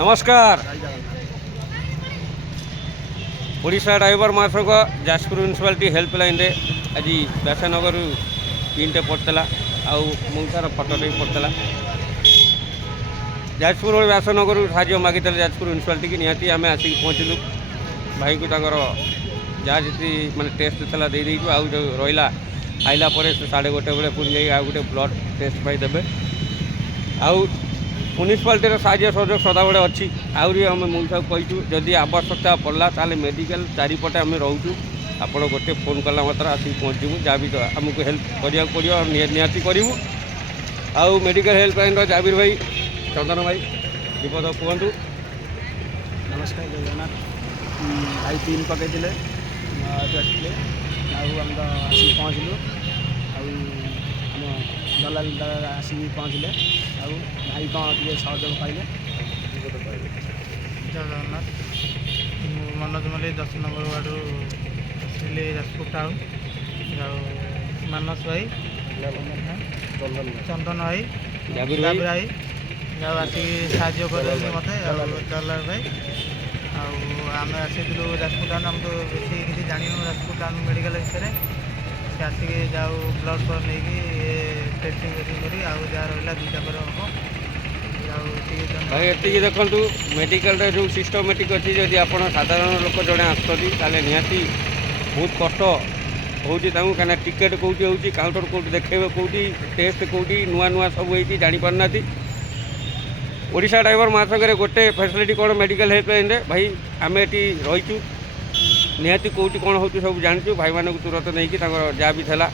नमस्कार। ओडिशा ड्राइवर महासंघ Jajpur municipality helpline रे आज व्यासनगर पिनटे पड़ता आउ मुसार फटोटे पड़ता जाजपुर व्यासनगर साहय मागी जाजपुर म्यूनिसिपालिटी की निहाती आम आसिक पहुँचलु भाई को जहाँ जी मैंने टेस्ट था दे आउ जो रहा आइला 1:30 बेले पुणी जा गोटे ब्लड टेस्ट पाई देवे आउ म्यूनिसिपालिटी साहय सहयोग सदाबले अच्छी आहरी आम मुझा कहूँ जदि आवश्यकता पड़ला ताले मेडिकल चारिपटे आम रोचु आपण गोटे फोन कला मात्र आसिक पहुँचू जहाँ भी आमको हेल्प करा पड़ो निहाती करूँ आउ मेडिकल हेल्पलाइन जाबिर भाई चंदन भाई विपद कहतु। नमस्कार जय जगन्नाथ भाई पिन पकई आम आसिक पहुँचलु आम दलाल आसिक पहुँचले आउ भाई कौन टे सहयोग पाइले जय जगन्नाथ मनोज मल्लिक 10 नंबर वार्ड आसली जाजपुर टाउन मानस भाई चंदन भाई जाबिर जाबिर भाई भाई आसिक साहय कर मत दलाल भाई आम आसलु जाजपुर टाउन आम तो बेसी किसी जानू जाजपुर टाउन मेडिकल विषय से आसिक जाऊ ब्लड फ्लड नहीं टेस्टिंग कर जहाँ रहा दुईटा पर हम भाई ये देखु मेडिकल जो सिस्टमेटिक अच्छी जदि आप साधारण लोक जड़े आसते निहाती बहुत कष्ट हो कहीं टिकेट कौटी हो काउंटर कौटी देखे कौटी टेस्ट कौटी नुआ नुआ सब होती जापारना ओडिशा ड्राइवर महासंघ गोटे फैसिलिटी कौन मेडिकल हेल्पलाइन रे भाई आम ये रहीचु निहाती कौटी कौन हो सब जानचु भाई मानक तुरंत नहीं जहाँ भी था